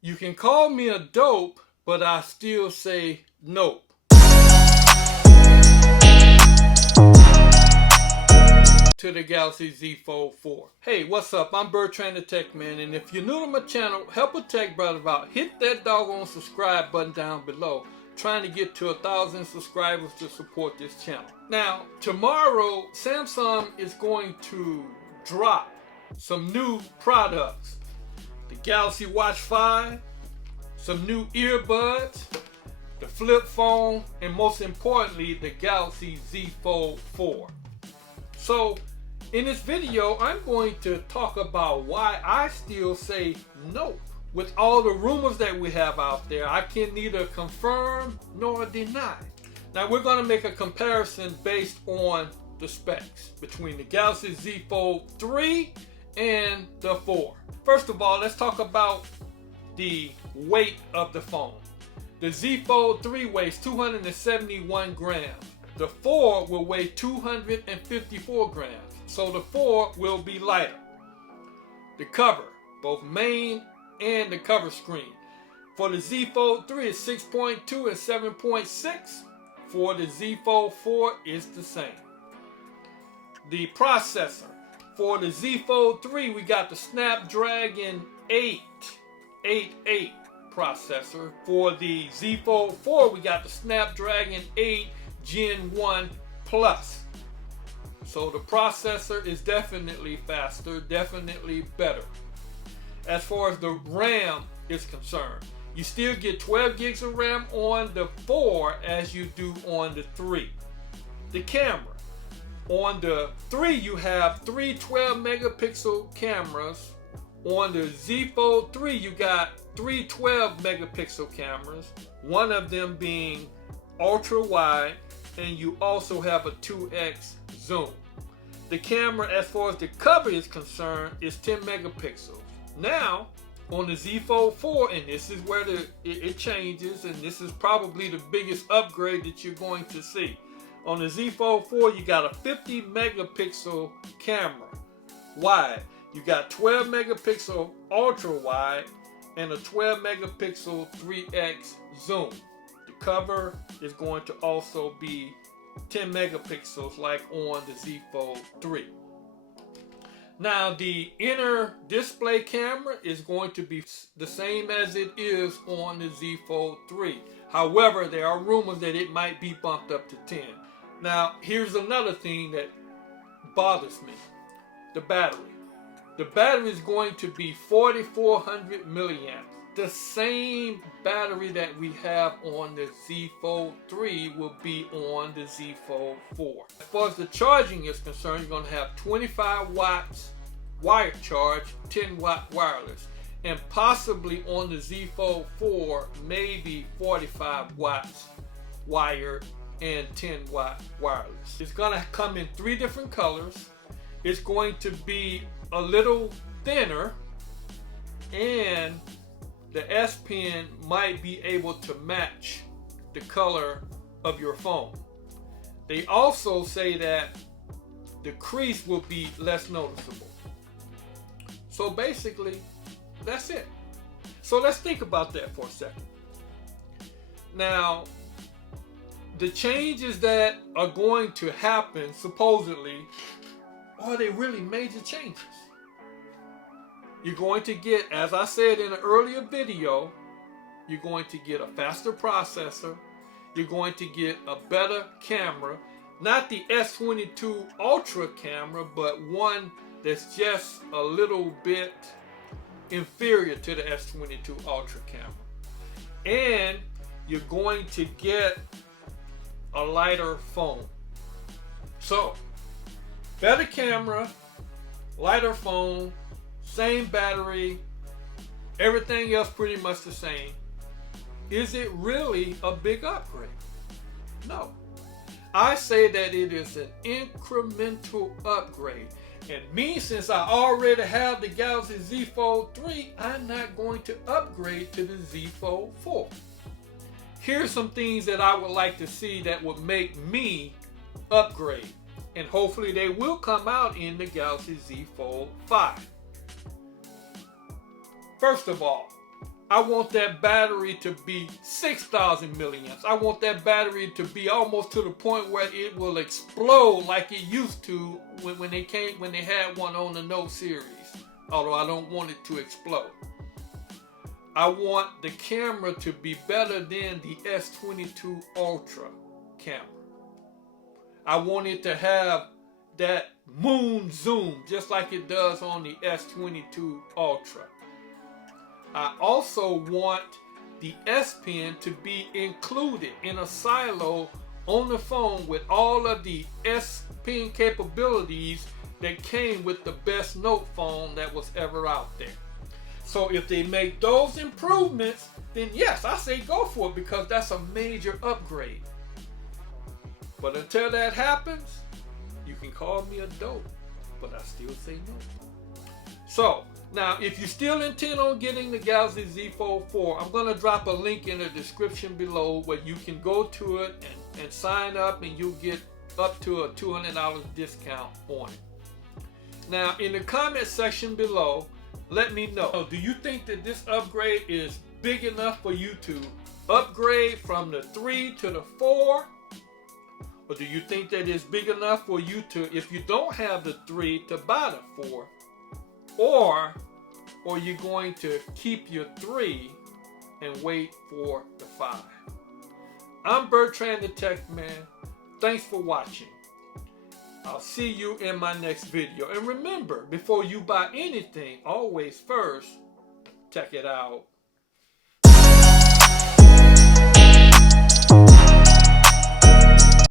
You can call me a dope, but I still say nope. To the Galaxy Z Fold 4. Hey, what's up? I'm Bertrand the Tech Man, and if you're new to my channel, help a tech brother out. Hit that doggone subscribe button down below. Trying to get to 1,000 subscribers to support this channel. Now, tomorrow, Samsung is going to drop some new products. The Galaxy Watch 5, some new earbuds, the flip phone, and most importantly, the Galaxy Z Fold 4. So, in this video, I'm going to talk about why I still say nope. With all the rumors that we have out there, I can neither confirm nor deny. Now, we're going to make a comparison based on the specs between the Galaxy Z Fold 3 and the 4. First of all, let's talk about the weight of the phone. The Z Fold 3 weighs 271 grams. The 4 will weigh 254 grams, so the 4 will be lighter. The cover, both main and the cover screen. For the Z Fold 3 is 6.2 and 7.6. For the Z Fold 4 is the same. The processor. For the Z Fold 3 we got the Snapdragon 888 processor. For the Z Fold 4 we got the Snapdragon 8 Gen 1 Plus. So the processor is definitely faster, definitely better. As far as the RAM is concerned, you still get 12 gigs of RAM on the 4 as you do on the 3. The camera. On the 3 you have three 12 megapixel cameras. On the Z Fold 3 you got three 12 megapixel cameras, one of them being ultra wide, and you also have a 2x zoom. The camera, as far as the cover is concerned, is 10 megapixels. Now, on the Z Fold 4, and this is where it changes, and this is probably the biggest upgrade that you're going to see. On the Z Fold 4, you got a 50 megapixel camera, wide. You got 12 megapixel ultra wide, and a 12 megapixel 3x zoom. The cover is going to also be 10 megapixels like on the Z Fold 3. Now the inner display camera is going to be the same as it is on the Z Fold 3. However, there are rumors that it might be bumped up to 10. Now here's another thing that bothers me. The battery. The battery is going to be 4,400 milliamps. The same battery that we have on the Z Fold 3 will be on the Z Fold 4. As far as the charging is concerned, you're going to have 25 watts wired charge, 10 watt wireless, and possibly on the Z Fold 4 maybe 45 watts wired and 10 watt wireless. It's going to come in 3 different colors. It's going to be a little thinner, and the S Pen might be able to match the color of your phone. They also say that the crease will be less noticeable. So basically, that's it. So let's think about that for a second. Now, the changes that are going to happen, supposedly, are they really major changes? You're going to get, as I said in an earlier video, you're going to get a faster processor. You're going to get a better camera. Not the S22 Ultra camera, but one that's just a little bit inferior to the S22 Ultra camera. And you're going to get a lighter phone. So, better camera, lighter phone, same battery, everything else pretty much the same. Is it really a big upgrade? No. I say that it is an incremental upgrade. And me, since I already have the Galaxy Z Fold 3, I'm not going to upgrade to the Z Fold 4. Here's some things that I would like to see that would make me upgrade. And hopefully they will come out in the Galaxy Z Fold 5. First of all, I want that battery to be 6,000 milliamps. I want that battery to be almost to the point where it will explode like it used to when they had one on the Note series. Although I don't want it to explode. I want the camera to be better than the S22 Ultra camera. I want it to have that moon zoom just like it does on the S22 Ultra. I also want the S Pen to be included in a silo on the phone with all of the S Pen capabilities that came with the best Note phone that was ever out there. So if they make those improvements, then yes, I say go for it because that's a major upgrade. But until that happens, you can call me a dope, but I still say no. So now, if you still intend on getting the Galaxy Z Fold 4, I'm going to drop a link in the description below where you can go to it and sign up, and you'll get up to a $200 discount on it. Now, in the comment section below, let me know, do you think that this upgrade is big enough for you to upgrade from the 3 to the 4? Or do you think that it's big enough for you to, if you don't have the 3, to buy the 4? Or you're going to keep your 3 and wait for the 5? I'm Bertrand the Tech Man. Thanks for watching. I'll see you in my next video. And remember, before you buy anything, always first check it out.